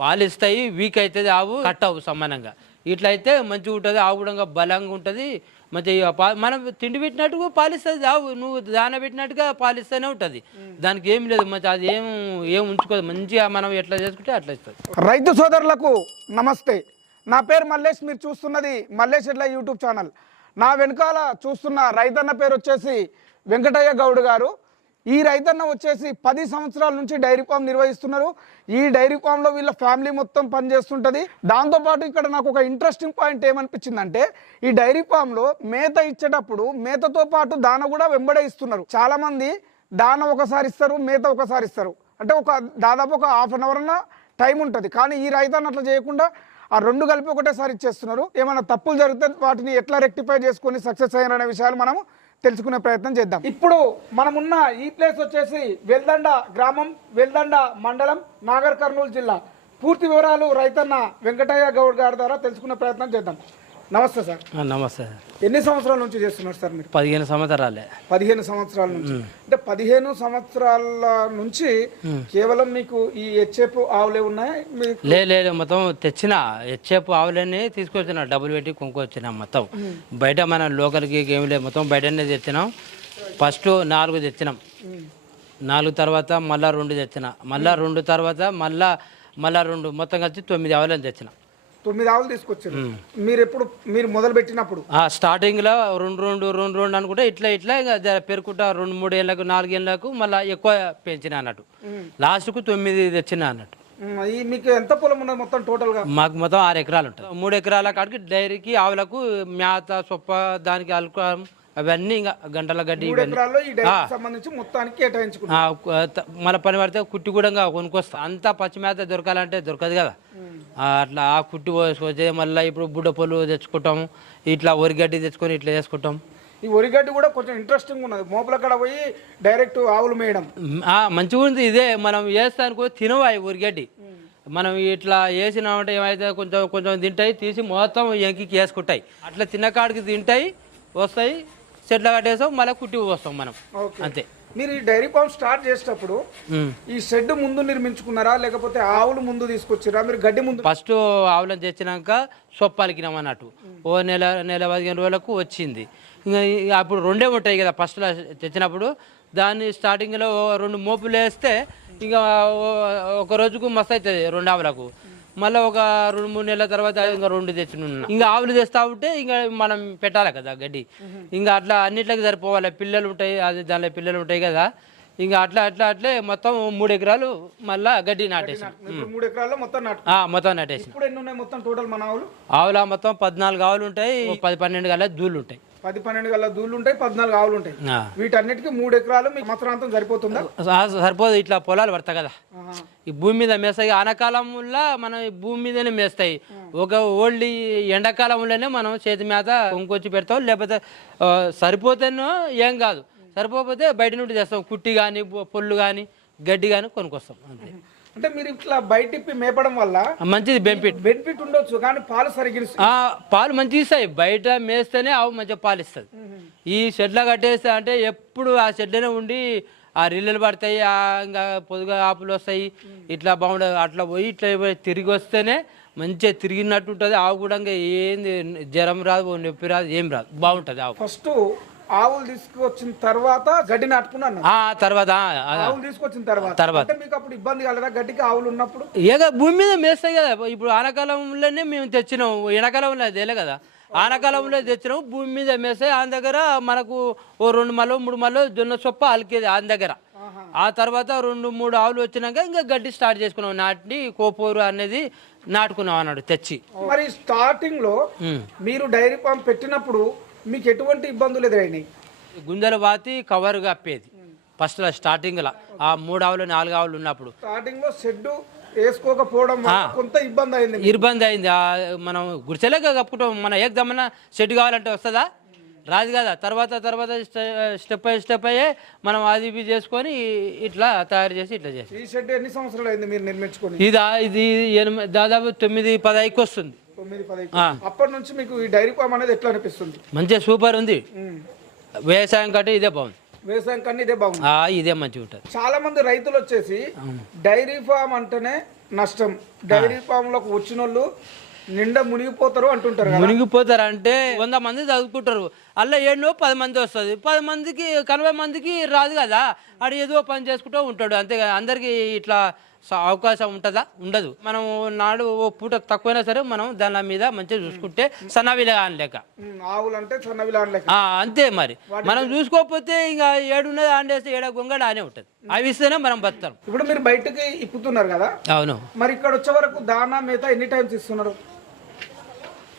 పాలు ఇస్తాయి వీక్ అవుతుంది ఆవు కట్ అవు సమానంగా. ఇట్లా అయితే మంచిగా ఉంటుంది ఆవు కూడా బలంగా ఉంటుంది మంచిగా పా మనం తిండి పెట్టినట్టుగా పాలిస్తుంది ఆవు నువ్వు దాన పెట్టినట్టుగా పాలిస్తూనే ఉంటుంది. దానికి ఏం లేదు మంచి అది ఏం ఏం ఉంచుకోదు మంచిగా మనం ఎట్లా చేసుకుంటే అట్లా ఇస్తుంది. రైతు సోదరులకు నమస్తే. నా పేరు మల్లేష్ మీరు చూస్తున్నది మల్లేష్ ఎడ్ల యూట్యూబ్ ఛానల్. నా వెనకాల చూస్తున్న రైతన్న పేరు వచ్చేసి వెంకటయ్య గౌడ్ గారు. ఈ రైతన్న వచ్చేసి పది సంవత్సరాల నుంచి డైరీ ఫామ్ నిర్వహిస్తున్నారు. ఈ డైరీ ఫామ్లో వీళ్ళ ఫ్యామిలీ మొత్తం పనిచేస్తుంటుంది. దాంతోపాటు ఇక్కడ నాకు ఒక ఇంట్రెస్టింగ్ పాయింట్ ఏమనిపించిందంటే ఈ డైరీ ఫామ్లో మేత ఇచ్చేటప్పుడు మేతతో పాటు దాన కూడా వెంబడే ఇస్తున్నారు. చాలామంది దాన ఒకసారి ఇస్తారు మేత ఒకసారి ఇస్తారు. అంటే ఒక దాదాపు ఒక హాఫ్ అన్ అవర్ అన్న టైం ఉంటుంది. కానీ ఈ రైతన్న అట్లా చేయకుండా ఆ రెండు కలిపి ఒకటేసారి ఇచ్చేస్తున్నారు. ఏమైనా తప్పులు జరిగితే వాటిని ఎట్లా రెక్టిఫై చేసుకొని సక్సెస్ అయ్యారనే విషయాలు మనం తెలుసుకునే ప్రయత్నం చేద్దాం. ఇప్పుడు మనమున్న ఈ ప్లేస్ వచ్చేసి వెల్దండ గ్రామం వెల్దండ మండలం నాగర్ కర్నూలు జిల్లా. పూర్తి వివరాలు రైతన్న వెంకటయ్య గౌడ్ గారి ద్వారా తెలుసుకునే ప్రయత్నం చేద్దాం. నమస్తే సార్. నమస్తే. ఎన్ని సంవత్సరాల నుంచి చేస్తున్నారు సార్ మీరు? పదిహేను సంవత్సరాలే. పదిహేను సంవత్సరాల నుంచి. అంటే పదిహేను సంవత్సరాల నుంచి కేవలం మీకు ఈ హెచ్ఎఫ్ ఆవులే ఉన్నాయి? లే లేదు మొత్తం తెచ్చిన హెచ్ఎఫ్ ఆవులన్నీ తీసుకొచ్చిన డబ్బులు పెట్టి కొనుక్కొచ్చిన మొత్తం. బయట మన లోకల్కి ఏం లేదు మొత్తం బయటనే తెచ్చినాం. ఫస్ట్ నాలుగు తెచ్చినాం. నాలుగు తర్వాత మళ్ళా రెండు తెచ్చిన. మళ్ళా రెండు తర్వాత మళ్ళా మళ్ళా రెండు మొత్తం కలిసి తొమ్మిది ఆవులని తెచ్చిన. తొమ్మిది ఆవులు తీసుకొచ్చారు. మీరు ఎప్పుడు మీరు మొదలు పెట్టినప్పుడు ఆ స్టార్టింగ్లో రెండు రెండు రెండు రెండు అనుకుంటే ఇట్లా ఇట్లా పెరుకుంటా రెండు మూడు ఏళ్ళకు నాలుగు ఏళ్ళకు మళ్ళీ ఎక్కువ పెంచిన అన్నట్టు. లాస్ట్కు తొమ్మిది తెచ్చిన అన్నట్టు. మీకు ఎంత పొలం ఉన్నది మొత్తం టోటల్గా మాకు మొత్తం ఆరు ఎకరాలు ఉంటుంది మూడు ఎకరాల కాడికి డైరీకి ఆవులకు మేత సొప్ప దానికి అల్కం అవన్నీ ఇంకా గంటల గడ్డి సంబంధించి మొత్తానికి మళ్ళీ పని పడితే కుట్టి కూడా ఇంకా కొనుక్కొస్తా. అంతా పచ్చి మేత దొరకాలంటే దొరకదు కదా. అట్లా ఆ కుట్టి పోసుకొచ్చి మళ్ళీ ఇప్పుడు బుడ్డ పొలు తెచ్చుకుంటాము ఇట్లా వరిగడ్డి తెచ్చుకొని ఇట్లా చేసుకుంటాం. ఈ వరిగడ్డి కూడా కొంచెం ఇంట్రెస్టింగ్ ఉన్నది. మోపుల కాడ పోయి డైరెక్ట్ ఆవులు మేయడం. మంచిగా ఉంది ఇదే. మనం వేస్తానుకో తినవా ఈ ఉరిగడ్డి మనం ఇట్లా వేసినామంటే ఏమైతే కొంచెం కొంచెం తింటాయి తీసి మొత్తం ఎంకికి వేసుకుంటాయి. అట్లా తిన్న కాడికి తింటాయి వస్తాయి. చెట్ల కట్టేస్తాం మళ్ళీ కుట్టి వస్తాం మనం. అంతే. మీరు ఈ డైరీ ఫామ్ స్టార్ట్ చేసేటప్పుడు. ఈ షెడ్ ముందు నిర్మించుకున్నారా లేకపోతే ఆవులు ముందు తీసుకొచ్చారా మీరు గడ్డి ముందు ఫస్ట్ ఆవులను తెచ్చినాక సొప్పు అలికినాం అన్నట్టు. ఓ నెల నెల పదిహేను రోజులకు వచ్చింది. ఇంకా అప్పుడు రెండే ఉంటాయి కదా ఫస్ట్లో తెచ్చినప్పుడు. దాన్ని స్టార్టింగ్లో రెండు మోపులు వేస్తే ఇంకా ఒక రోజుకు మస్తు అవుతుంది రెండు ఆవులకు. మళ్ళీ ఒక రెండు మూడు నెలల తర్వాత ఇంకా రెండు తెచ్చిన ఇంకా ఆవులు తెస్తా ఉంటే ఇంకా మనం పెట్టాలి కదా గడ్డి. ఇంకా అట్లా అన్నిట్లకి సరిపోవాలి. పిల్లలు ఉంటాయి అది దానిలో పిల్లలు ఉంటాయి కదా. ఇంకా అట్లా అట్లా అట్లే మొత్తం మూడు ఎకరాలు మళ్ళా గడ్డి నాటేసాం. మూడు ఎకరాల్లో మొత్తం మొత్తం నాటేసాం. ఇప్పుడు ఎన్ని ఉన్నాయి మొత్తం టోటల్ మన ఆవులు? ఆవుల మొత్తం పద్నాలుగు ఆవులు ఉంటాయి పది పన్నెండు గల దూళ్ళు ఉంటాయి. పది పన్నెండు గల దూళ్ళు ఉంటాయి పద్నాలుగు ఆవులు ఉంటాయి. వీటన్నిటికీ మూడు ఎకరాలు మీకు సంవత్సరాంతం సరిపోతుందా? సరిపోదు. ఇట్లా పొలాలు పడతాయి కదా. ఈ భూమి మీద మేస్తాయి. ఆనకాలంలో మనం ఈ భూమి మీదనే మేస్తాయి. ఒక ఓల్డ్ ఎండాకాలంలోనే మనం చేతి మేత కొనుక్కొచ్చి పెడతాం. లేకపోతే సరిపోతేనో ఏం కాదు. సరిపోతే బయట నుండి తెస్తాం. కుట్టి కానీ పొల్లు కానీ గడ్డి కానీ కొనుక్కొస్తాం. అంతే. అంటే మీరు ఇట్లా బయటిప్పి మేపడం వల్ల మంచిది బెనిఫిట్ బెనిఫిట్ ఉండొచ్చు కానీ పాలు ఆ, పాలు మంచిగా ఇస్తాయి. బయట మేస్తేనే ఆవు మంచిగా పాలు ఇస్తుంది. ఈ షెడ్ల కట్టేస్తే అంటే ఎప్పుడు ఆ షెడ్లోనే ఉండి ఆ రిల్లలు పడతాయి ఆ ఇంకా పొదుగా ఆపులు వస్తాయి. ఇట్లా బాగుండదు అట్లా పోయి ఇట్లా పోయి తిరిగి వస్తేనే మంచిగా తిరిగినట్టు ఉంటుంది. ఆవు కూడా ఇంకా ఏంది జ్వరం రాదు నొప్పి రాదు ఏం రాదు. బాగుంటుంది ఆవు. ఫస్ట్ ఆవులు తీసుకొచ్చిన తర్వాత గడ్డి నాటుకున్నాను ఆ తర్వాత ఆ, ఆ, ఆవులు తీసుకొచ్చిన తర్వాత. తర్వాత. అంటే మీకు అప్పుడు ఇబ్బంది కలదా గడ్డికి ఆవులు ఉన్నప్పుడు? ఏదో భూమి మీద మేస్తాయి కదా. ఇప్పుడు ఆనకాలంలోనే మేము తెచ్చినాం. ఎండాకాలంలో అదేలే కదా. ఆనకాలంలో తెచ్చినాం భూమి మీద మేస్తాయి. ఆయన దగ్గర మనకు ఓ రెండు మలో మూడు మలో జొన్న సొప్ప అలికేది ఆయన దగ్గర. ఆ తర్వాత రెండు మూడు ఆవులు వచ్చినాక ఇంకా గడ్డి స్టార్ట్ చేసుకున్నాం. నాటి కోపోరు అనేది నాటుకున్నాం అన్నాడు తెచ్చి. మరి స్టార్టింగ్లో. మీరు డైరీ ఫామ్ పెట్టినప్పుడు మీకు ఎటువంటి ఇబ్బందులు ఎదురైనాయి? గుంజలు బాతి కవర్ కప్పేది. ఫస్ట్లో స్టార్టింగ్లో ఆ మూడు ఆవులు నాలుగు ఆవులు ఉన్నప్పుడు. స్టార్టింగ్లో షెడ్ వేసుకోకపోవడం వల్ల కొంత ఇబ్బంది అయింది. ఇబ్బంది అయింది. ఆ మనం గుడిసెలేక కప్పుకుంటాం. మన ఏకదమ్మన సెట్ కావాలంటే వస్తుందా? రాదు కదా. తర్వాత తర్వాత స్టె- స్టెప్ బై స్టెప్ అయ్యే మనం అది ఇవి చేసుకొని ఇట్లా తయారు చేసి ఇట్లా చేసి ఈ షెడ్ ఎన్ని సంవత్సరాలు అయింది మీరు నిర్మించుకొని? ఇది ఇది ఎనిమిది దాదాపు తొమ్మిది పది ఐకి వస్తుంది. తొమ్మిది పది ఆ. అప్పటి నుంచి మీకు ఈ డైరీ ఫామ్ అనేది ఎట్లా అనిపిస్తుంది? మంచిగా సూపర్ ఉంది. వ్యవసాయం కంటే ఇదే బాగుంది. వ్యవసాయం కన్నా ఇదే బాగుంది. ఆ, ఇదే మంచిగా ఉంటుంది. చాలా మంది రైతులు వచ్చేసి డైరీ ఫామ్ అంటేనే నష్టం. డైరీ ఫామ్లోకి వచ్చిన వాళ్ళు నిండా మునిగిపోతారు అంటుంటారు మునిగిపోతారు అంటే వంద మంది చదువుకుంటారు. అలా ఏడో పది మంది వస్తుంది. పది మందికి కనభై మందికి రాదు కదా. ఆడు ఏదో పని చేసుకుంటూ ఉంటాడు. అంతేగా అందరికీ ఇట్లా అవకాశం ఉంటుందా? ఉండదు. మనం నాడు ఓ పూట తక్కువైనా సరే మనం దాని మీద మంచిగా చూసుకుంటే సన్నవిలే లేక ఉమ్, ఆవులు అంటే సన్నవిలా లెక్క. ఆ, అంతే మరి. మనం చూసుకోకపోతే ఇంకా ఏడున్నది ఆండేస్తే ఏడ గొంగడ ఆనే ఉంటుంది. అవి ఇస్తేనే మనం బతాం ఇప్పుడు మీరు బయటకి ఇప్పుతున్నారు కదా? అవును. మరి ఇక్కడ వచ్చే వరకు దానా మేత ఎన్ని టైమ్స్ ఇస్తున్నారు?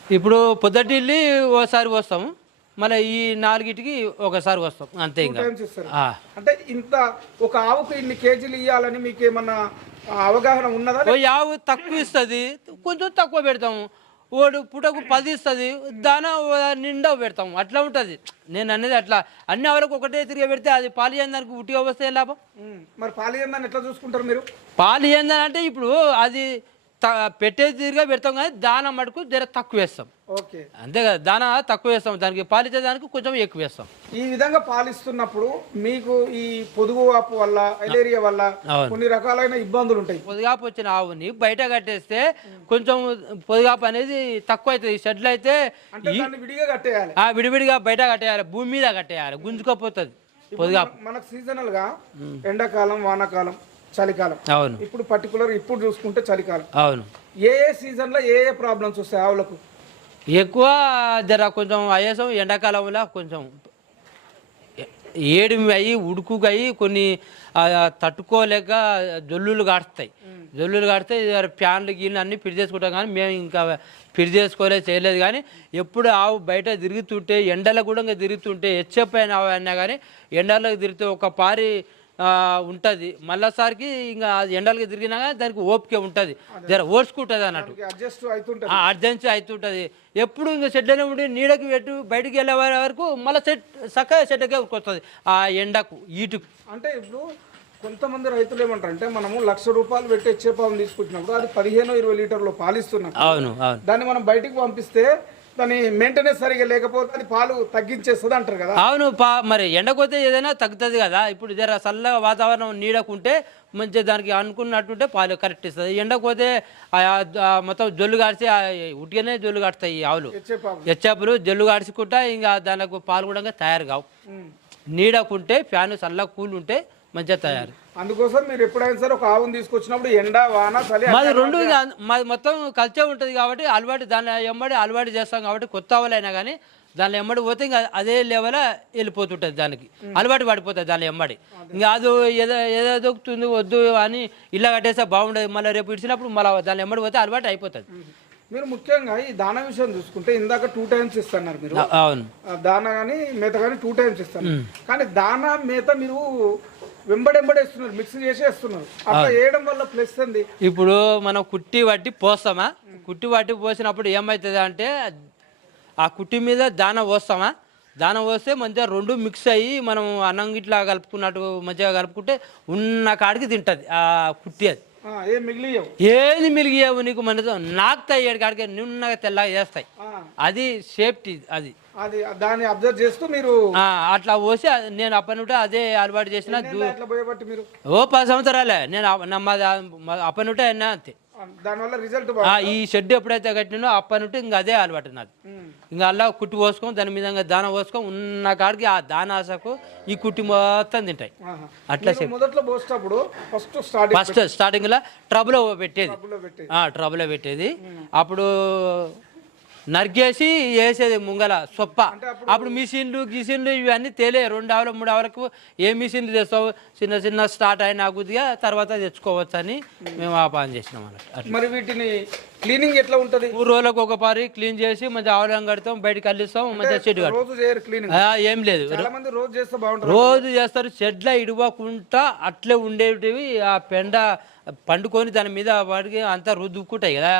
ఇప్పుడు పొద్దుటిల్లి ఓసారి వస్తాము. మళ్ళీ ఈ నాలుగిటికి ఒకసారి వస్తాం. అంతే ఇంకా. అంటే ఇంత ఒక ఆవుకు ఇన్ని కేజీలు ఇవ్వాలని మీకు ఏమన్నా అవగాహన ఉన్నదా? ఓ యావు తక్కువ ఇస్తుంది. కొంచెం తక్కువ పెడతాము ఓడు పుటకు పది ఇస్తుంది. దాన నిండా పెడతాము అట్లా ఉంటుంది. నేను అనేది అట్లా. అన్ని అవరకు ఒకటే తిరిగి పెడితే అది పాలు దానికి ఉట్టిగా వస్తే లాభం? మరి పాలియందాన్ని ఎట్లా చూసుకుంటారు మీరు? పాలు అంటే ఇప్పుడు అది త- పెట్టే తిరిగా పెడతాం కానీ దాన మటుకు జర తక్కువ వేస్తాం. ఓకే. అంతే కదా దాన తక్కువ వేస్తాం. దానికి పాలిచ్చే దానికి కొంచెం ఎక్కువ వేస్తాం. ఈ విధంగా పాలిస్తున్నప్పుడు మీకు ఈ పొదుగు వాపు వల్ల ఎలేరియా వల్ల. కొన్ని రకాలైన ఇబ్బందులు ఉంటాయి. పొదిగాపు వచ్చిన ఆవుని బయట కట్టేస్తే కొంచెం పొదిగాపు అనేది తక్కువ అవుతుంది. షెడ్లు అయితే విడిగా కట్టేయాలి. ఆ విడివిడిగా బయట కట్టేయాలి. భూమి మీద కట్టేయాలి. గుంజుకోపోతుంది పొదిగాపు. మన- మనకు సీజనల్గా ఎండాకాలం వానాకాలం చలికాలం. అవును. ఇప్పుడు పర్టికులర్ ఇప్పుడు చూసుకుంటే చలికాలం. అవును. ఏ ఏ సీజన్లో ఏ ఏ ప్రాబ్లమ్స్ వస్తాయి ఆవులకు? ఎక్కువ జర కొంచెం అయ్యేసం ఎండాకాలంలో కొంచెం ఏడు అయ్యి ఉడుకుగా అయ్యి కొన్ని తట్టుకోలేక జొల్లులు కాడుతాయి జొల్లులు కాడితే ఫ్యాన్లు గీన్లు అన్నీ ఫిట్ చేసుకుంటాం కానీ మేము ఇంకా ఫిట్ చేసుకోలేదు చేయలేదు కానీ ఎప్పుడు ఆవు బయట తిరుగుతుంటే ఎండలో కూడా ఇంకా తిరుగుతుంటే అయిన ఆవు అయినా కానీ ఎండలకు తిరిగితే ఒక పారి ఉంటుంది. మళ్ళీసారికి ఇంకా ఎండలకు తిరిగినా కానీ దానికి ఓపిక ఉంటుంది. జర ఓడ్చుకుంటుంది అన్నట్టు. అడ్జస్ట్ అవుతుంటది అర్జెన్సీ అవుతుంటుంది ఎప్పుడు ఇంకా షెడ్లోనే ఉండి నీడకి పెట్టు బయటికి వెళ్ళే వరకు మళ్ళీ సెట్ చక్కగా షెడ్కే వస్తుంది ఆ ఎండకు ఈటుకు. అంటే ఇప్పుడు కొంతమంది రైతులు ఏమంటారు అంటే మనము లక్ష రూపాయలు పెట్టి వచ్చే పాము తీసుకొచ్చినప్పుడు అది పదిహేను ఇరవై లీటర్లు పాలిస్తున్నాం అవును. దాన్ని మనం బయటికి పంపిస్తే దాని మెయింటెనెన్స్ సరిగా లేకపోతే అది పాలు తగ్గించేస్తుంది అంటారు కదా. అవును పా మరి ఎండకోతే ఏదైనా తగ్గుతుంది కదా. ఇప్పుడు జర చల్లగా వాతావరణం నీడకుంటే మంచిగా దానికి అనుకున్నట్టుంటే పాలు కరెక్ట్ ఇస్తుంది. ఆ మొత్తం జొల్లు కాడిచి ఉట్టిగానే జొల్లు కాడుతాయి ఈ ఆవులు. ఎచ్చాపులు జొల్లు కాడుచుకుంటా ఇంకా దానికి పాలు కూడా తయారు కావు. నీడకుంటే ఫ్యాన్ చల్లగా కూల్ ఉంటే మంచిగా తయారు. అందుకోసం మీరు ఎప్పుడైనా సరే ఒక ఆవును తీసుకొచ్చినప్పుడు ఎండ వాన చలి మాది రెండు మాది మొత్తం కలిసే ఉంటుంది కాబట్టి అలవాటు దాని ఎమ్మడి అలవాటు చేస్తాం కాబట్టి కొత్త ఆవులైనా కానీ దాని ఎమ్మడి పోతే ఇంకా అదే లెవెల్ వెళ్ళిపోతుంటుంది దానికి. అలవాటు పడిపోతుంది దాని ఎమ్మడి. ఇంకా అది ఏదో ఏదో దొక్కుతుంది వద్దు అని ఇల్లు కట్టేస్తే బాగుండదు. మళ్ళీ రేపు ఇచ్చినప్పుడు మళ్ళీ దాని ఎమ్మడి పోతే అలవాటు అయిపోతుంది. మీరు ముఖ్యంగా ఈ దాన విషయం చూసుకుంటే ఇందాక టూ టైమ్స్ ఇస్తున్నారు మీరు. అవును. దాన కానీ మేత కానీ టూ టైమ్స్ ఇస్తారు కానీ దాన మేత మీరు వెంబడెంబడేస్తున్నారు అట్లా వేయడం వల్ల ప్లస్ అండి. ఇప్పుడు మనం కుట్టి పట్టి పోస్తామా? కుట్టి పట్టి పోసినప్పుడు ఏమవుతుంది అంటే ఆ కుట్టి మీద దాన పోస్తామా? దాన పోస్తే మంచిగా రెండు మిక్స్ అయ్యి మనం అన్నం ఇట్లా కలుపుకున్నట్టు మంచిగా కలుపుకుంటే ఉన్న కాడికి తింటుంది ఆ కుట్టి అది. ఏది మిలిగియావు నీకు మనతో నాకుతాయి ఏడు కాడికి నున్నగా తెల్లగా చేస్తాయి. అది సేఫ్టీ అది. అది దాన్ని అబ్జర్వ్ చేస్తూ మీరు అట్లా పోసి నేను అప్పటి నుండి అదే అలవాటు చేసిన ఓ పది సంవత్సరాలే. నేను నా మాది అయినా అంతే. దానివల్ల రిజల్ట్ ఈ షెడ్ ఎప్పుడైతే కట్టినో అప్పటి నుండి ఇంకా అదే అలవాటు నాది. ఇంకా అలా కుట్టి పోసుకొని దాని మీద దాన పోసుకొని ఉన్న కాడికి ఆ దాన ఆశకు ఈ కుట్టి మొత్తం తింటాయి. అట్లా మొదట్లో పోసేటప్పుడు ఫస్ట్ ఫస్ట్ స్టార్టింగ్లో ట్రబుల్ పెట్టేది. లో పెట్టి ట్రబుల్ పెట్టేది. అప్పుడు నరికేసి వేసేది ముంగల సొప్ప. అప్పుడు మిషన్లు గిషన్లు ఇవన్నీ తేలే. రెండు ఆవులు మూడు ఆవులకు ఏ మిషన్లు తెస్తావు? చిన్న చిన్న స్టార్ట్ అయినా కొద్దిగా తర్వాత తెచ్చుకోవచ్చు అని మేము ఆ పని చేసినాం అన్నట్టు. మరి వీటిని క్లీనింగ్ ఎట్లా ఉంటది? మూడు రోజులకు ఒక పారి క్లీన్ చేసి మంచిగా ఆవులం కడతాం బయటకు కల్లిస్తాం మంచిగా చెట్టు కడతాం. రోజు చేయరు క్లీనింగ్ ఆ, ఏం లేదు. మంది రోజు చేస్తే బాగుంటుంది రోజు చేస్తారు చెడ్ల ఇడవకుండా అట్లే ఉండేటివి ఆ పెండ పండుకొని దాని మీద వాడికి అంతా రుద్దుకుంటాయి కదా.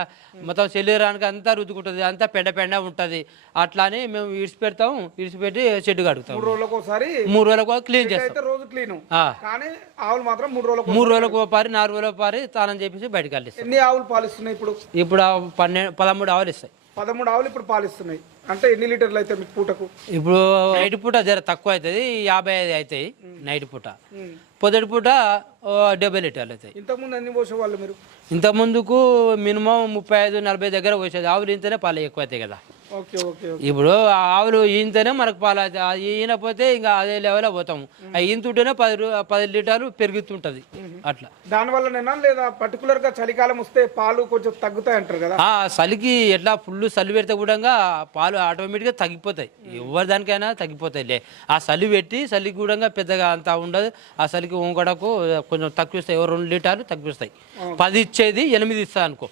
మొత్తం శరీరానికి అంతా రుద్దుకుంటుంది అంతా పెండ పెండ ఉంటుంది. అట్లా అని మేము ఇడిచిపెడతాం ఇడిచిపెట్టి చెట్టు కడుగుతాం. మూడు రోజులకు ఒకసారి మూడు రోజులకు క్లీన్ చేస్తాం. అయితే రోజు క్లీన్ ఆ. కానీ ఆవులు మాత్రం మూడు రోజులకు మూడు రోజులకు పారి నాలుగు రోజులకు పారి తానం చేపించి బయటకు వెళ్ళిస్తాం ఎన్ని ఆవులు పాలిస్తున్నాయి ఇప్పుడు? ఇప్పుడు పన్నెండు పదమూడు ఆవులు ఇస్తాయి. పదమూడు ఆవులు ఇప్పుడు పాలిస్తున్నాయి. అంటే ఎన్ని లీటర్లు అయితే మీకు పూటకు? ఇప్పుడు నైట్ పూట జర తక్కువ అవుతుంది యాభై ఐదు అవుతాయి నైట్ పూట. పొద్దుటి పూట డెబ్బై లీటర్లు అవుతాయి ఇంతకుముందు ఎన్ని పోసేవాళ్ళు మీరు? ఇంత ముందుకు మినిమం ముప్పై ఐదు నలభై దగ్గర పోసేది. ఆవులు ఇంతనే పాలు ఎక్కువ అవుతాయి కదా. ఇప్పుడు ఆవులు ఈయంతేనే మనకు పాలు ఈయనపోతే ఇంకా అదే లెవెల్లో పోతాము. ఆ పది పది లీటర్లు పెరుగుతుంటుంది. అట్లా. దానివల్లనేనా లేదా పర్టికులర్గా చలికాలం వస్తే పాలు కొంచెం తగ్గుతాయి అంటారు కదా? ఆ చలికి ఎట్లా ఫుల్ చలి పెడితే కూడా పాలు ఆటోమేటిక్గా తగ్గిపోతాయి. ఎవరి దానికైనా తగ్గిపోతాయిలే ఆ చలి పెట్టి చలికి కూడా పెద్దగా అంత ఉండదు. ఆ చలికి వంకడకు కొంచెం తక్కువిస్తాయి ఎవరు రెండు లీటర్లు తగ్గిస్తాయి పది ఇచ్చేది ఎనిమిది ఇస్తా అనుకో.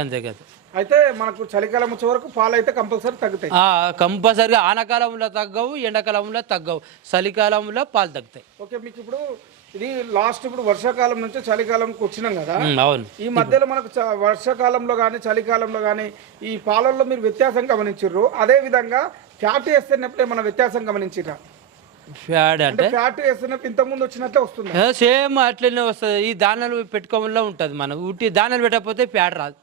అంతే కదా అయితే మనకు చలికాలం వచ్చే వరకు పాలు అయితే కంపల్సరీ తగ్గుతాయి. ఆ, కంపల్సరిగా ఆనకాలంలో తగ్గవు ఎండాకాలంలో తగ్గవు. చలికాలంలో పాలు తగ్గుతాయి. ఓకే మీకు ఇప్పుడు ఇది లాస్ట్ ఇప్పుడు వర్షాకాలం నుంచి చలికాలంకి వచ్చినాం కదా? అవును. ఈ మధ్యలో మనకు వర్షాకాలంలో కానీ చలికాలంలో కానీ ఈ పాలల్లో మీరు వ్యత్యాసం గమనించారు అదే విధంగా ఫ్యాట్ వేస్తున్నప్పుడు ఏమైనా వ్యత్యాసం గమనించిరా ఫ్యాడ్ అంటే ఫ్యాట్ వేస్తున్నప్పుడు ఇంతకు ముందు వచ్చినట్లే వస్తుంది. సేమ్ అట్లనే వస్తుంది. ఈ దానాలు పెట్టుకోవడంలో ఉంటుంది మనం ఉట్టి దానాలు పెట్టకపోతే ప్యాడ్ రాదు.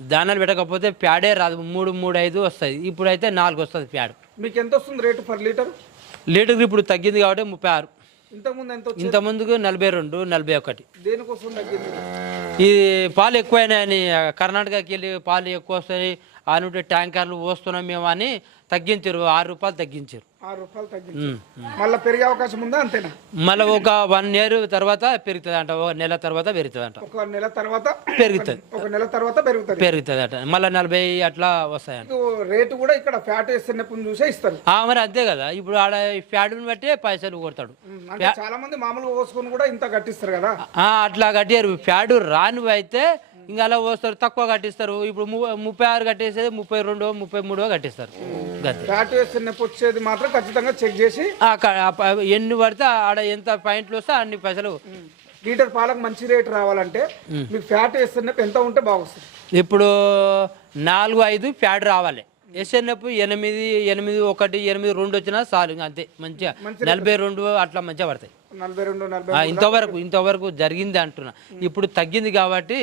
దానాలు పెట్టకపోతే ప్యాడే రాదు. మూడు మూడు ఐదు వస్తాయి. ఇప్పుడైతే నాలుగు వస్తుంది ప్యాడ్. మీకు ఎంత వస్తుంది రేటు పర్ లీటర్? లీటర్కి ఇప్పుడు తగ్గింది కాబట్టి ముప్పై ఆరు. ఇంతకు ముందు ఎంత వచ్చింది? ఇంత ముందుకు నలభై రెండు నలభై ఒకటి. దేనికోసం తగ్గింది? ఈ పాలు ఎక్కువైనాయని కర్ణాటకకి వెళ్ళి పాలు ఎక్కువ వస్తాయి. ఆ నుండి ట్యాంకర్లు పోస్తున్నాం మేము అని తగ్గించారు ఆరు రూపాయలు తగ్గించారు. ఆరు రూపాయలు మళ్ళీ పెరిగే అవకాశం ఉందా అంతేనా? మళ్ళీ ఒక వన్ ఇయర్ తర్వాత పెరుగుతుంది అంట ఒక నెల తర్వాత పెరుగుతుంది అంట ఒక నెల తర్వాత పెరుగుతుంది. ఒక నెల తర్వాత పెరుగుతుంది. పెరుగుతుంది అట మళ్ళీ నలభై అట్లా వస్తాయంట. రేటు కూడా ఇక్కడ ఫ్యాట్ వేస్తున్నప్పుడు చూసే ఇస్తారు. ఆ, మరి అంతే కదా. ఇప్పుడు ఆడ ఫ్యాడ్ని బట్టి పైసలు కొడతాడు. చాలా మంది మామూలుగా పోసుకొని కూడా ఇంత కట్టిస్తారు కదా. అట్లా కట్టారు ఫ్యాడు రానివి అయితే ఇంకా అలా పోస్తారు తక్కువ కట్టిస్తారు. ఇప్పుడు ముప్పై ఆరు కట్టేసేది ముప్పై రెండో ముప్పై మూడో కట్టిస్తారు. ఫ్యాట్ వచ్చేది మాత్రం ఖచ్చితంగా చెక్ చేసి ఎన్ని పడితే ఆడ ఎంత పాయింట్లు వస్తే అన్ని పైసలు. లీటర్ పాలకు మంచి రేట్ రావాలంటే మీకు ఫ్యాట్ వేస్తున్నప్పుడు ఎంత ఉంటే బాగొస్తుంది. ఇప్పుడు నాలుగు ఐదు ఫ్యాడ్ రావాలి. ఎస్ఎన్ఎఫ్ ఎనిమిది ఎనిమిది ఒకటి ఎనిమిది రెండు వచ్చినా చాలు ఇంకా అంతే. మంచిగా నలభై రెండు అట్లా మంచిగా పడతాయి. ఇంతవరకు ఇంతవరకు జరిగింది అంటున్నా. ఇప్పుడు తగ్గింది కాబట్టి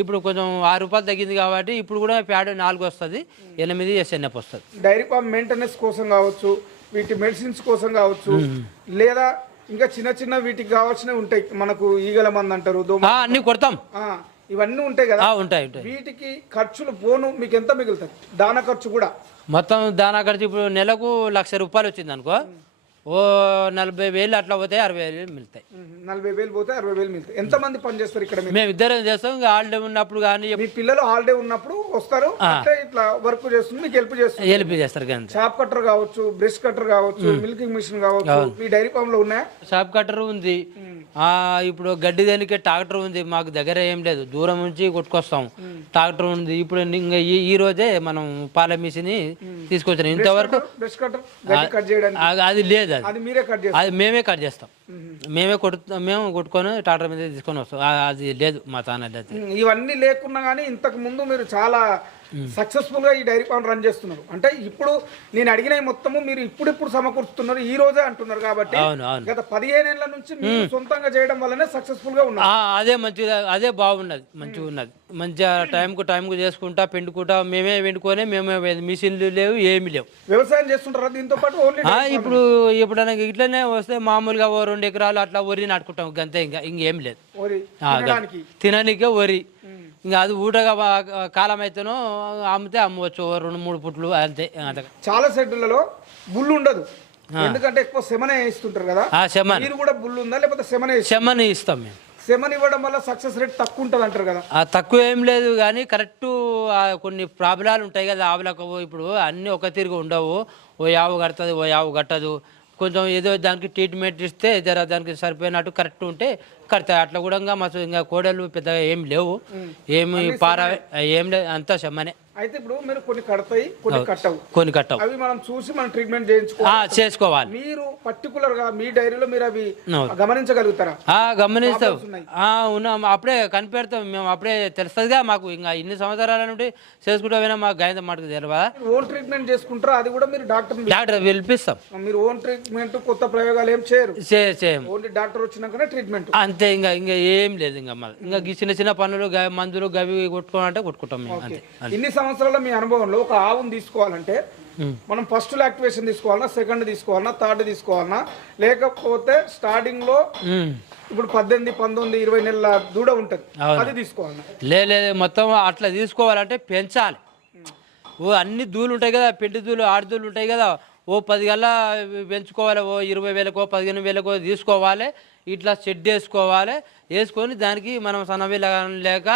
ఇప్పుడు కొంచెం ఆరు రూపాయలు తగ్గింది కాబట్టి ఇప్పుడు కూడా ప్యాడ్ నాలుగు వస్తుంది ఎనిమిది ఎస్ఎన్ఎఫ్ వస్తుంది. డైరీ ఫామ్ మెయింటెనెన్స్ కోసం కావచ్చు వీటి మెడిసిన్స్ కోసం కావచ్చు లేదా ఇంకా చిన్న చిన్న వీటికి కావాల్సినవి ఉంటాయి. మనకు ఈగల మంది అంటారు అన్నీ కొడతాం. ఇవన్నీ ఉంటాయి కదా. ఉంటాయి వీటికి ఖర్చులు పోను మీకు ఎంత మిగులుతుంది దాన ఖర్చు కూడా. మొత్తం దానా ఖర్చు ఇప్పుడు నెలకు లక్ష రూపాయలు వచ్చింది అనుకో ఓ నలభై వేలు అట్లా పోతాయి అరవై వేలు మిగులుతాయి. మ్మ్. నలభై వేలు పోతే అరవై వేలు మిగులుతాయి. ఎంతమంది పని చేస్తారు ఇక్కడ మేము ఇద్దరం చేస్తాం ఇంకా హాలిడే ఉన్నప్పుడు కానీ మీ పిల్లలు హాలిడే ఉన్నప్పుడు వస్తారు అంటే ఇట్లా వర్క్ చేస్తుంది మీకు హెల్ప్ చేస్తుంది. హెల్ప్ చేస్తారు అంతే చాప్ కట్టర్ కావచ్చు బ్రష్ కట్టర్ కావచ్చు మిల్కింగ్ మిషన్ కావచ్చు మీ డైరీ ఫామ్లో ఉన్నాయా? షాప్ కట్టర్ ఉంది. ఆ ఇప్పుడు గడ్డి దానికి ట్రాక్టర్ ఉంది మాకు దగ్గర ఏం లేదు. దూరం నుంచి కొట్టుకొస్తాం. ట్రాక్టర్ ఉంది. ఇప్పుడు ఇంకా ఈ రోజే మనం పాల మిషన్ తీసుకొచ్చాం ఇంతవరకు అది- లేదు అది. అది మేమే కట్ చేస్తాం. మేమే. కొడుతాం మేము కొట్టుకొని ట్రాక్టర్ మీద తీసుకొని వస్తాం. అది లేదు మా తాన లేదు మ్మ్. ఇవన్నీ లేకున్నా కానీ ఇంతకు ముందు మీరు చాలా సక్సెస్ఫుల్గా ఈ డైరీ ఫామ్ run చేస్తున్నారు. అంటే ఇప్పుడు నేను అడిగిన మొత్తము మీరు ఇప్పుడు ఇప్పుడు సమకూరుస్తున్నారు ఈ రోజే అంటున్నారు కాబట్టి గత పదిహేను ఏళ్ళ నుంచి మీరు సొంతంగా చేయడం వల్లనే సక్సెస్ఫుల్గా ఉన్నారు అదే మంచిగా అదే బాగున్నది మంచిగా ఉన్నది. మంచిగా టైంకు టైంకు చేసుకుంటా పెండుకుంటా మేమే వెండుకొని మేమే మిషన్లు లేవు ఏమి లేవు. వ్యవసాయం చేస్తుంటారా దీంతో పాటు ఓన్లీ ఇప్పుడు ఎప్పుడైనా ఇట్లనే వస్తే మామూలుగా ఓ రెండు ఎకరాలు అట్లా వరి నాటుకుంటాం అంతే ఇంకా ఇంకేం లేదు. తిననీకే వరి. ఇంకా అది ఊటగా కాలం అయితేనో అమ్మితే అమ్మవచ్చు రెండు మూడు పుట్లు అంతే అంతే. చాలా సెడ్లలో బుల్లు ఉండదు. ఎందుకంటే ఎక్కువ సెమనే వేస్తుంటారు కదా? ఆ శమన్ మీరు కూడా బుల్లు ఉందా? లేకపోతే సెమనే శమని ఇస్తాం మేము. సెమన్ ఇవ్వడం వల్ల సక్సెస్ రేట్ తక్కువ ఉంటుంది అంటారు కదా? తక్కువ ఏం లేదు కానీ కరెక్ట్ కొన్ని ప్రాబ్లాలు ఉంటాయి కదా ఆవులకు. ఇప్పుడు అన్నీ ఒక తిరిగి ఉండవు. ఓ యావు కడుతుంది ఓ యావు కట్టదు. కొంచెం ఏదో దానికి ట్రీట్మెంట్ ఇస్తే జర దానికి సరిపోయినట్టు కరెక్ట్ ఉంటే కడతాయి అట్లా కూడా ఇంకా మా ఇంకా కోడలు పెద్దగా ఏం లేవు. ఏమి పార ఏం లేదు అంతా శమ్మనే అయితే ఇప్పుడు మీరు కొన్ని కడతాయి కొన్ని కట్టవు. కొన్ని కట్టవు. అవి మనం చూసి మనం ట్రీట్మెంట్ చేయించుకోవాలి. చేసుకోవాలి. మీరు పర్టికులర్గా మీ డైరీలో మీరు అవి. గమనించగలుగుతారా? గమనిస్తాం. ఉన్నాం. అప్పుడే కనిపెడతాం. మేము అప్పుడే తెలుస్తుందిగా మాకు. ఇంకా ఇన్ని సంవత్సరాల నుండి చేసుకుంటూ పోయినా మాకు గాయంత మటుకు తెలియదా? ఓన్ ట్రీట్మెంట్ చేసుకుంటారా? అది కూడా మీరు డాక్టర్ డాక్టర్ పిలిపిస్తాం. మీరు ఓన్ ట్రీట్మెంట్ కొత్త ప్రయోగాలు ఏం చేయరు. చేయము ఓన్లీ డాక్టర్ వచ్చినాకనే ట్రీట్మెంట్ అంతే ఇంకా ఇంకా ఏం లేదు ఇంకా మళ్ళీ ఇంకా ఈ చిన్న చిన్న పనులు మందులు గవి కొట్టుకోవాలంటే కొట్టుకుంటాం మేము అంతే. ఇన్ని సంవత్సరాల మీ అనుభవంలో ఒక ఆవును తీసుకోవాలంటే మనం ఫస్ట్ యాక్టివేషన్ తీసుకోవాలన్నా సెకండ్ తీసుకోవాలన్నా థర్డ్ తీసుకోవాలన్నా లేకపోతే స్టార్టింగ్లో. ఇప్పుడు పద్దెనిమిది పంతొమ్మిది ఇరవై నెలల దూడ ఉంటుంది. అది తీసుకోవాలన్నా. లే లే, మొత్తం అట్లా తీసుకోవాలంటే పెంచాలి. ఓ అన్ని దూలు ఉంటాయి కదా పెంటి దూలు ఆడదూలు ఉంటాయి కదా ఓ పది గల్లా పెంచుకోవాలి ఓ ఇరవై వేలకో పదిహేను వేలకో తీసుకోవాలి. ఇట్లా షెడ్ వేసుకోవాలి వేసుకొని దానికి మనం సన్నవేల లేక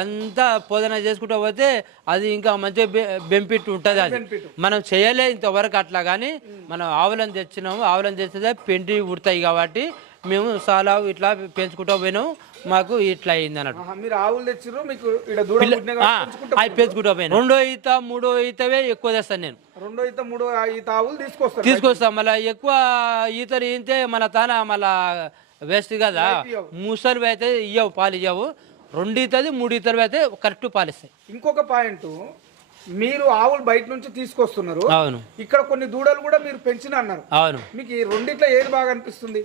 అంతా పోదన చేసుకుంటూ పోతే అది ఇంకా మంచి బెనిఫిట్ ఉంటుంది అది. మనం చేయలే ఇంతవరకు అట్లా కానీ మనం ఆవులను తెచ్చినాము. ఆవులను తెచ్చితే పెంటి ఉడతాయి కాబట్టి మేము చాలా ఇట్లా పెంచుకుంటూ పోయినాము. మాకు ఇట్లా అయింది అన్నట్టు. మీరు ఆవులు తెచ్చిర్రు మీకు అవి పెంచుకుంటూ పోయినా. రెండో ఈత మూడో ఈతవే ఎక్కువ తెస్తాను నేను. రెండో ఈత మూడో ఈత ఆవులు తీసుకొస్తారు. తీసుకొస్తాం. మళ్ళీ ఎక్కువ ఈతలు ఈతే మన తాన మళ్ళా వేస్ట్ కదా? ముసలివి అయితే ఇయ్యవు పాలు ఇయ్యవు. రెండు ఈతది మూడు ఈతలు అయితే కరెక్ట్ పాలిస్తాయి. ఇంకొక పాయింట్ మీరు ఆవులు బయట నుంచి తీసుకొస్తున్నారు. అవును. ఇక్కడ కొన్ని దూడలు కూడా మీరు పెంచిన అన్నారు. అవును. మీకు ఈ రెండిట్లో ఏది బాగా అనిపిస్తుంది?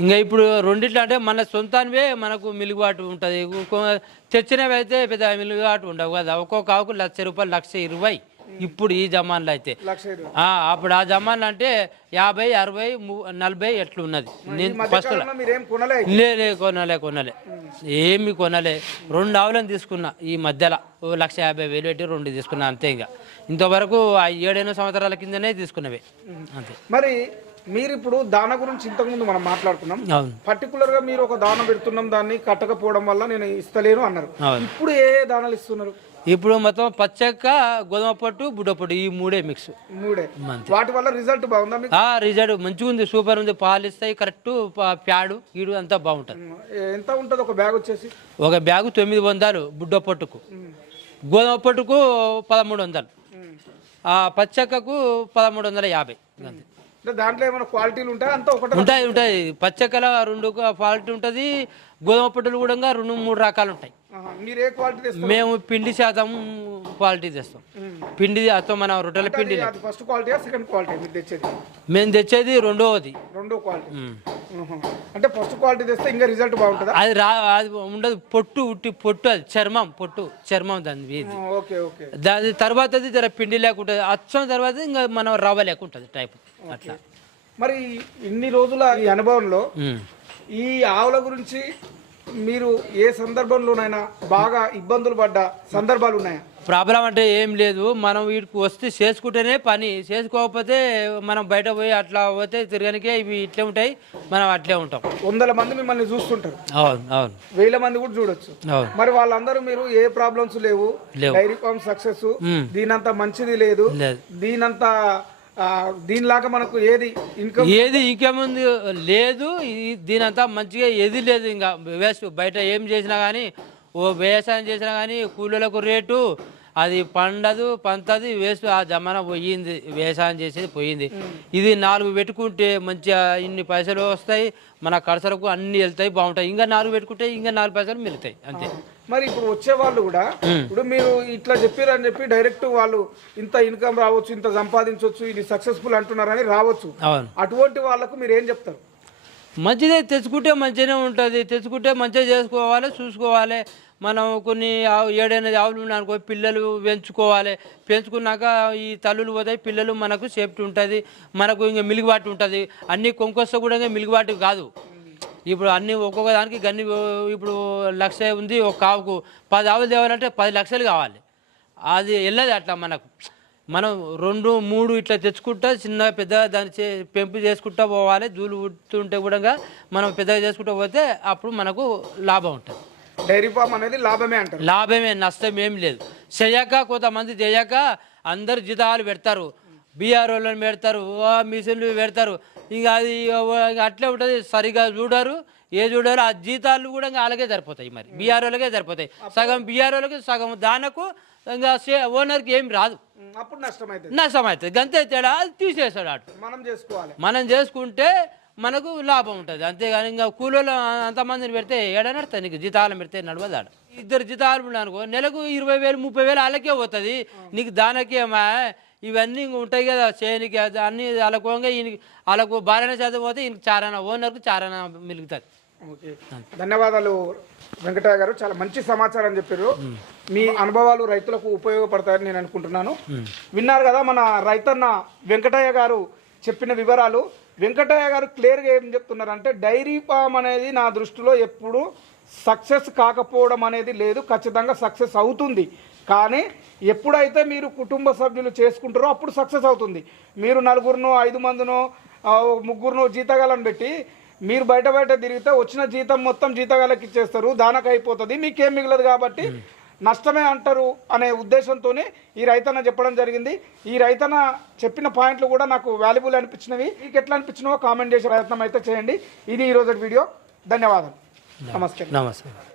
ఇంకా ఇప్పుడు రెండిట్లో అంటే మన సొంతానివే మనకు మిలుగుబాటు ఉంటుంది. తెచ్చినవి అయితే పెద్ద మిలుగుబాటు ఉండవు కదా. ఒక్కొక్క ఆవుకు లక్ష రూపాయలు లక్ష ఇరవై. ఇప్పుడు ఈ జమాన్లో అయితే. అప్పుడు ఆ జమాన్లు అంటే యాభై అరవై నలభై ఎట్లున్నది. నేను ఫస్ట్ మీరేం కొనలే కొనలే కొనలే. ఏమి కొనలే. రెండు ఆవులను తీసుకున్నా ఈ మధ్యలో. లక్ష యాభై వేలు పెట్టి రెండు తీసుకున్నా అంతే ఇంకా. ఇంతవరకు ఆ ఏడైనా సంవత్సరాల కిందనే తీసుకున్నవే. అంతే. మరి మీరు ఇప్పుడు దాన గురించి ఇంతకుముందు మనం మాట్లాడుకున్నాం. పర్టికులర్గా మీరు ఒక దానం పెడుతున్నాం దాన్ని కట్టకపోవడం వల్ల నేను ఇస్తలేను అన్నారు. ఇప్పుడు ఏ దానాలు ఇస్తున్నారు? ఇప్పుడు మొత్తం పచ్చక్క గోధుమ పట్టు బుడ్డ పట్టు ఈ మూడే మిక్స్ మూడే. అంతే. వాటి వల్ల రిజల్ట్ బాగుందా మీకు? ఆ రిజల్ట్ మంచిగా ఉంది సూపర్ ఉంది. పాలు ఇస్తాయి కరెక్ట్ ప్యాడు గీడు అంతా బాగుంటుంది. ఎంత ఉంటుంది ఒక బ్యాగ్ వచ్చేసి? ఒక బ్యాగు తొమ్మిది వందలు బుడ్డ పట్టుకు. గోధుమ పట్టుకు పదమూడు వందలు. ఆ పచ్చక్కకు పదమూడు వందల యాభై. దాంట్లో ఏమైనా క్వాలిటీలు ఉంటాయి? అంతా ఒకటే ఉంటాయి ఉంటాయి. పచ్చక్కల రెండు క్వాలిటీ ఉంటుంది గోధుమ పట్టులు కూడా రెండు మూడు రకాలు ఉంటాయి. మీరు ఏ క్వాలిటీ తెస్తారు మేము పిండి శాతం క్వాలిటీ తెస్తాం. పిండి అతో మన రొట్టెల పిండి అది ఫస్ట్ క్వాలిటీ సెకండ్ క్వాలిటీ మీరు తెచ్చేది? మేము తెచ్చేది రెండవది రెండో క్వాలిటీ. అంటే ఫస్ట్ క్వాలిటీ తెస్తే ఇంకా రిజల్ట్ బాగుంటుందా? అది రా అది ఉండదు. పొట్టు ఉట్టి పొట్టు అది చర్మం పొట్టు చర్మం దాని ఓకే ఓకే. దాని తర్వాతది జర పిండి లేకుంటుంది. అచ్చం తర్వాత ఇంకా మనం రవ్వ లేకుంటుంది టైప్ అట్లా. మరి ఇన్ని రోజుల ఈ అనుభవంలో. ఈ ఆవుల గురించి మీరు ఏ సందర్భంలోనైనా బాగా ఇబ్బందులు పడ్డ సందర్భాలు ఉన్నాయా? ప్రాబ్లం అంటే ఏం లేదు. మనం వీటికి వస్తే చేసుకుంటేనే పని. చేసుకోకపోతే మనం బయట పోయి అట్లా పోతే తిరగనికే ఇవి ఇట్లే ఉంటాయి. మనం అట్లే ఉంటాం. వందల మంది మిమ్మల్ని చూస్తుంటారు. అవును అవును. వేల మంది కూడా చూడొచ్చు. మరి వాళ్ళందరూ మీరు ఏ ప్రాబ్లమ్స్ లేవు. Dairy farm success. దీనంత మంచిది లేదు. దీనంత దీనిలాగా మనకు ఏది ఇన్కమ్ ఏది ఇంకేముంది లేదు దీనంతా మంచిగా ఏది లేదు ఇంకా. వేస్ట్ బయట ఏం చేసినా కానీ ఓ వ్యవసాయం చేసినా కానీ కూలీలకు రేటు అది పండదు పంతది వేస్ట్ ఆ జమానా పోయింది వ్యవసాయం చేసేది పోయింది. ఇది నాలుగు పెట్టుకుంటే మంచిగా ఇన్ని పైసలు వస్తాయి మన ఖర్చులకు అన్ని వెళ్తాయి బాగుంటాయి. ఇంకా నాలుగు పెట్టుకుంటే ఇంకా నాలుగు పైసలు మిగులుతాయి అంతే. మరి ఇప్పుడు వచ్చే వాళ్ళు కూడా ఇప్పుడు మీరు ఇట్లా చెప్పారు అని చెప్పి డైరెక్ట్ వాళ్ళు ఇంత ఇన్కమ్ రావచ్చు ఇంత సంపాదించవచ్చు ఇది సక్సెస్ఫుల్ అంటున్నారని రావచ్చు. అటువంటి వాళ్ళకు మీరు ఏం చెప్తారు? మంచిదే తెచ్చుకుంటే మంచిగానే ఉంటుంది. తెచ్చుకుంటే మంచిగా చేసుకోవాలి చూసుకోవాలి. మనం కొన్ని ఆవు ఏడైనది ఆవులు ఉన్నాయనుకో పిల్లలు పెంచుకోవాలి. పెంచుకున్నాక ఈ తల్లులు పోతాయి పిల్లలు మనకు సేఫ్టీ ఉంటుంది. మనకు ఇంకా మిలుగుబాటు ఉంటుంది. అన్ని కొంకొస్తే కూడా ఇంకా మిలుగుబాటు కాదు. ఇప్పుడు అన్ని ఒక్కొక్క దానికి గన్ని ఇప్పుడు లక్ష ఉంది ఒక కావుకు పది ఆవులు తేవాలంటే పది లక్షలు కావాలి. అది వెళ్ళదు అట్లా మనకు. మనం రెండు మూడు ఇట్లా తెచ్చుకుంటా చిన్న పెద్దగా దాన్ని చే పెంపు చేసుకుంటా పోవాలి. దూలు ఉడుతుంటే కూడా మనం పెద్దగా చేసుకుంటూ పోతే అప్పుడు మనకు లాభం ఉంటుంది. డైరీ ఫామ్ అనేది లాభమే అంటారు. లాభమే నష్టం ఏం లేదు. చేయక కొంతమంది చేయక అందరు జీతాలు పెడతారు. బీఆర్ వాళ్ళని పెడతారు మిషన్లు పెడతారు. ఇంకా అది అట్లే ఉంటుంది సరిగా చూడరు. ఏ చూడరు ఆ జీతాలు కూడా ఇంకా అలాగే సరిపోతాయి మరి. బీఆర్ వాళ్ళకే సరిపోతాయి సగం బీఆర్ వాళ్ళకి సగం దానకు ఇంకా సే- ఓనర్కి ఏం రాదు. అప్పుడు నష్టం అవుతుంది నష్టం అవుతుంది గంతే తేడా అది తీసేస్తాడు అటు. మనం చేసుకోవాలి. మనం చేసుకుంటే మనకు లాభం ఉంటుంది. అంతేగాని ఇంకా కూలీలు అంతమందిని పెడితే ఏడనడతా నీకు? జీతాలు పెడితే నడవదాడు ఇద్దరు జీతాలు అనుకో నెలకు ఇరవై వేలు ముప్పై వేలు వాళ్ళకే పోతుంది. నీకు దానికేమా? ఇవన్నీ ఇంక ఉంటాయి కదా చేయనికి అన్ని వాళ్ళకోగా ఈయనకి వాళ్ళకు బారైన శాతం పోతే ఈయనకి చారాన ఓనర్కు చారాన మిలుగుతుంది ఓకే. ధన్యవాదాలు వెంకటయ్య గారు. చాలా మంచి సమాచారం చెప్పారు. మీ అనుభవాలు రైతులకు ఉపయోగపడతాయని నేను అనుకుంటున్నాను. విన్నారు కదా మన రైతన్న వెంకటయ్య గారు చెప్పిన వివరాలు. వెంకటయ్య గారు క్లియర్గా ఏం చెప్తున్నారంటే డైరీ ఫామ్ అనేది నా దృష్టిలో ఎప్పుడు సక్సెస్ కాకపోవడం అనేది లేదు ఖచ్చితంగా సక్సెస్ అవుతుంది. కానీ ఎప్పుడైతే మీరు కుటుంబ సభ్యులు చేసుకుంటారో అప్పుడు సక్సెస్ అవుతుంది. మీరు నలుగురునో ఐదు మందినో ముగ్గురునో జీతగాలను పెట్టి మీరు బయట బయట తిరిగితే వచ్చిన జీతం మొత్తం జీతగాళ్ళకి ఇచ్చేస్తారు దానకు అయిపోతుంది మీకేం మిగలదు కాబట్టి నష్టమే అంటారు అనే ఉద్దేశంతోనే ఈ రైతన్న చెప్పడం జరిగింది. ఈ రైతన్న చెప్పిన పాయింట్లు కూడా నాకు వాల్యుబుల్ అనిపించినవి. మీకు ఎట్లా అనిపించినవో కామెంట్ చేసే ప్రయత్నం అయితే చేయండి. ఇది ఈరోజు వీడియో. ధన్యవాదాలు. నమస్తే నమస్తే